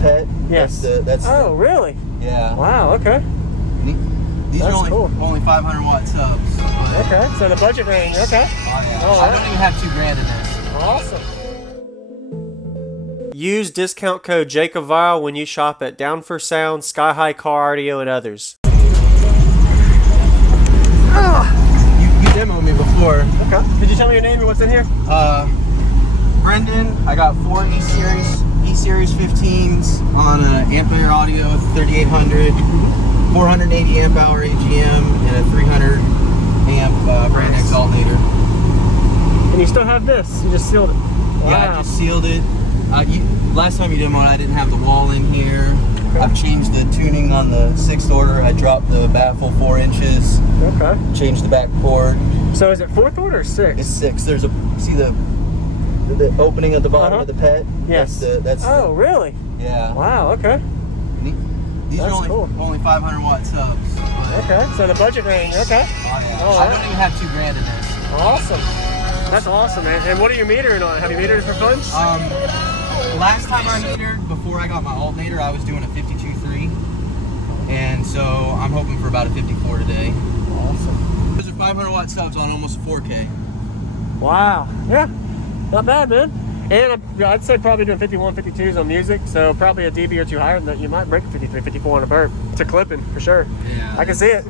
pet. Yes. That's oh, really? Yeah. Wow, okay. These That's are cool. only 500 watt subs. But, Okay, so the budget range, okay. Oh, yeah. All I right. don't even have $2,000 in this. Awesome. Use discount code JACOBVILE when you shop at Down for Sound, Sky High Car Audio, and others. You demoed me before. Okay. Could you tell me your name and what's in here? Brendon. I got 4 E-Series 15s on an Ampere Audio 3800, 480 amp hour AGM, and a 300 amp Brand X alternator. And you still have this? You just sealed it? Wow. Yeah, I just sealed it. Last time you demoed, I didn't have the wall in here. Okay. I've changed the tuning on the 6th order. I dropped the baffle 4 inches. Okay. Changed the back port. So is it 4th order or 6th? It's 6. There's a see the opening at the bottom of the pet. Yes. That's oh, really? Yeah. Wow. Okay. These That's are cool. only 500 watt subs. But, okay. So the budget range. Okay. Oh, yeah. All I right. don't even have $2,000 in this. Awesome. That's awesome, man. And what are you metering on? Have you metered for fun? Last time I metered, before I got my alternator, I was doing a 52.3, and so I'm hoping for about a 54 today. Awesome. Those are 500 watt subs on almost 4K. Wow. Yeah. Not bad, man. And I'd say probably doing 51, 52s on music, so probably a dB or two higher than that. You might break 53, 54 on a burp. It's a clipping, for sure. Yeah. I can see it.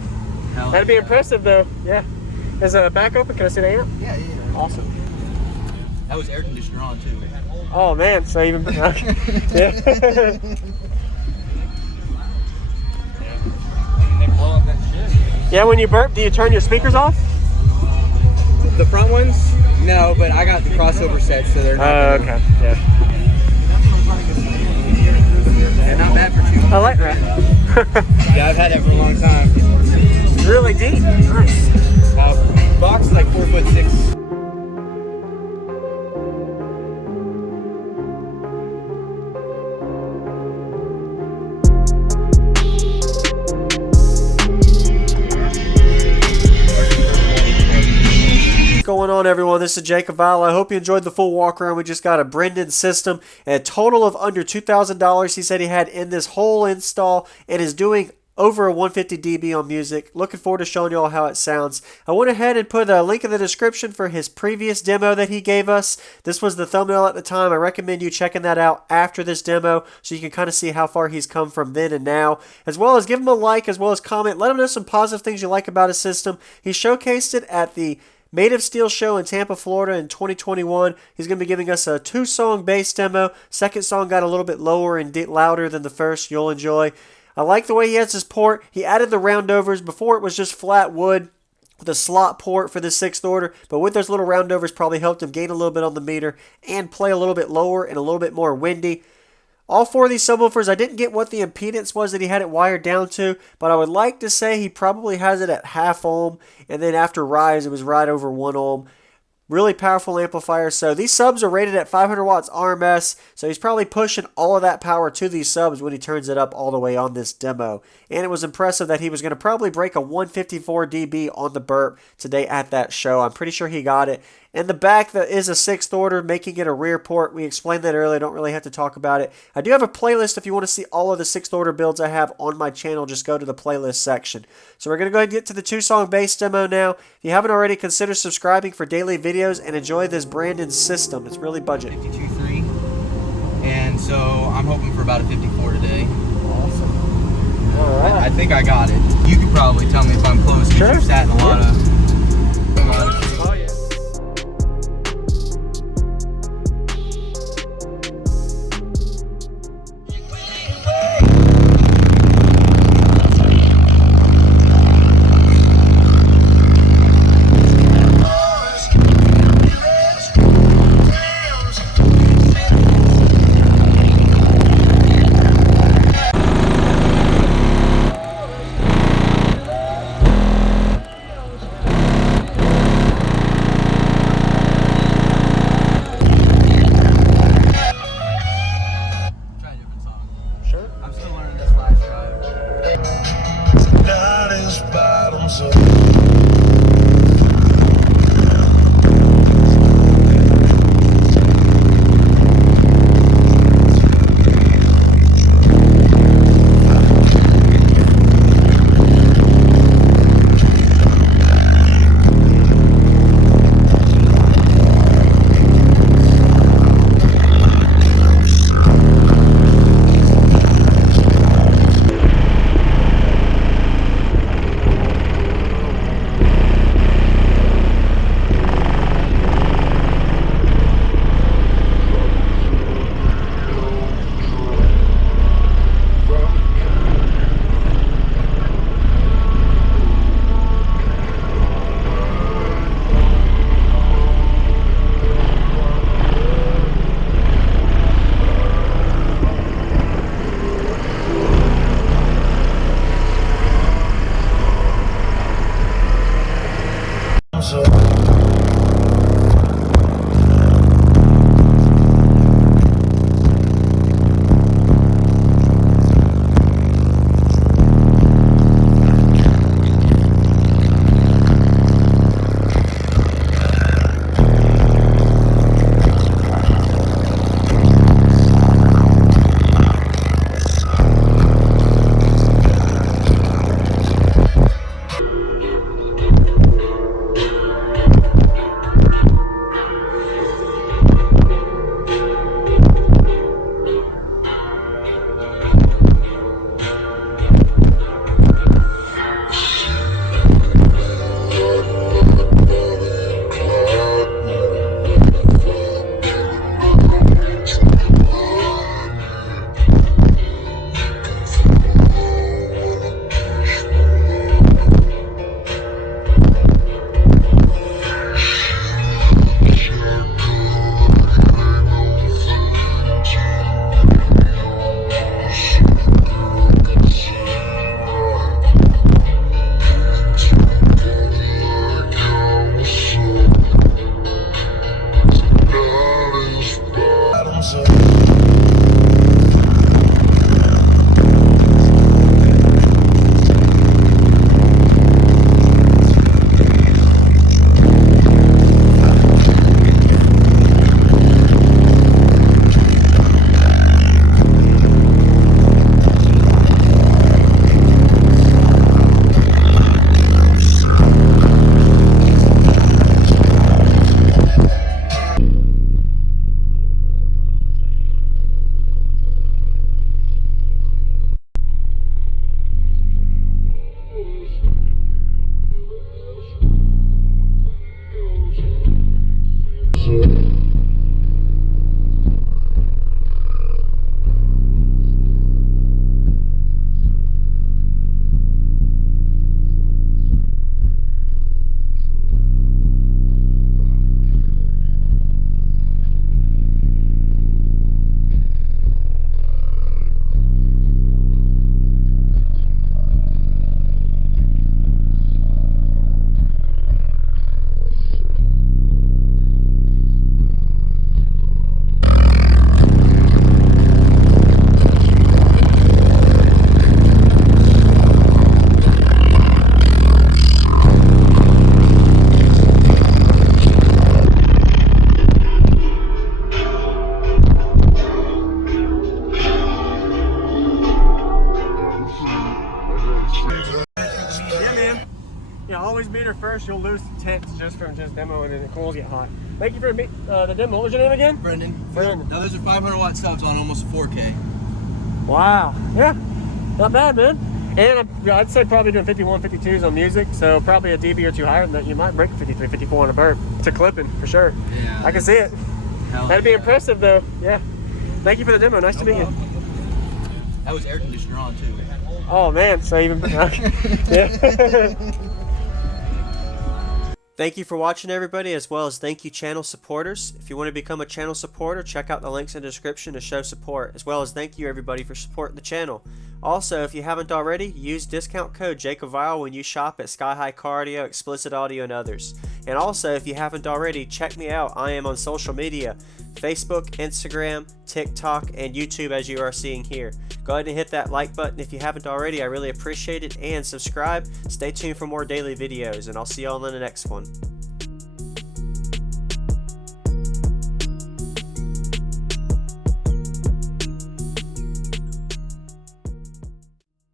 That'd be impressive, though. Yeah. Is the back open? Can I see the amp? Yeah. Awesome. That was air conditioner on, too. Oh, man. So even... yeah. Yeah, when you burp, do you turn your speakers off? The front ones? No, but I got the crossover set, so they're not. Okay. Yeah. They're not bad for 2. I like that. Yeah, I've had that for a long time. It's really deep. Nice. Box is like 4'6". What's going on, everyone? This is Jacob Vile. I hope you enjoyed the full walk around. We just got a Brendon system, a total of under $2,000 he said he had in this whole install, and is doing over a 150 dB on music. Looking forward to showing you all how it sounds. I went ahead and put a link in the description for his previous demo that he gave us. This was the thumbnail at the time. I recommend you checking that out after this demo so you can kind of see how far he's come from then and now, as well as give him a like, as well as comment. Let him know some positive things you like about his system. He showcased it at the Made of Steel show in Tampa, Florida in 2021. He's going to be giving us a 2-song bass demo. Second song got a little bit lower and louder than the first. You'll enjoy. I like the way he has his port. He added the roundovers. Before it was just flat wood with a slot port for the 6th order, but with those little roundovers probably helped him gain a little bit on the meter and play a little bit lower and a little bit more windy. All 4 of these subwoofers, I didn't get what the impedance was that he had it wired down to, but I would like to say he probably has it at half ohm, and then after rise, it was right over 1 ohm. Really powerful amplifier. So these subs are rated at 500 watts RMS, so he's probably pushing all of that power to these subs when he turns it up all the way on this demo. And it was impressive that he was going to probably break a 154 dB on the burp today at that show. I'm pretty sure he got it. In the back, that is a 6th order, making it a rear port. We explained that earlier. I don't really have to talk about it. I do have a playlist if you want to see all of the 6th order builds I have on my channel. Just go to the playlist section. So we're going to go ahead and get to the 2-song bass demo now. If you haven't already, consider subscribing for daily videos and enjoy this Brendon system. It's really budget. 52.3, and so I'm hoping for about a 54 today. Awesome. All right. I think I got it. You could probably tell me if I'm close, because you've sat in a lot of... Oh, yeah. always meter first. You'll lose ticks just from just demoing and the coils get hot. Thank you for the demo. What was your name again? Brendon. Brendon. Now those are 500 watt subs on almost 4K. Wow. Yeah. Not bad, man. And I'd say probably doing 51, 52s on music, so probably a dB or two higher than that. You might break 53, 54 on a burp to clipping for sure. Yeah. I can see it. That'd be impressive though. Yeah. Thank you for the demo. Nice to meet you. That was air conditioner on too. Oh man, so even yeah. Thank you for watching, everybody, as well as thank you channel supporters. If you want to become a channel supporter, check out the links in the description to show support, as well as thank you everybody for supporting the channel. Also, if you haven't already, use discount code JACOBVILE when you shop at Sky High Cardio, Explicit Audio, and others. And also, if you haven't already, check me out. I am on social media, Facebook, Instagram, TikTok, and YouTube, as you are seeing here. Go ahead and hit that like button if you haven't already. I really appreciate it. And subscribe. Stay tuned for more daily videos, and I'll see y'all in the next one.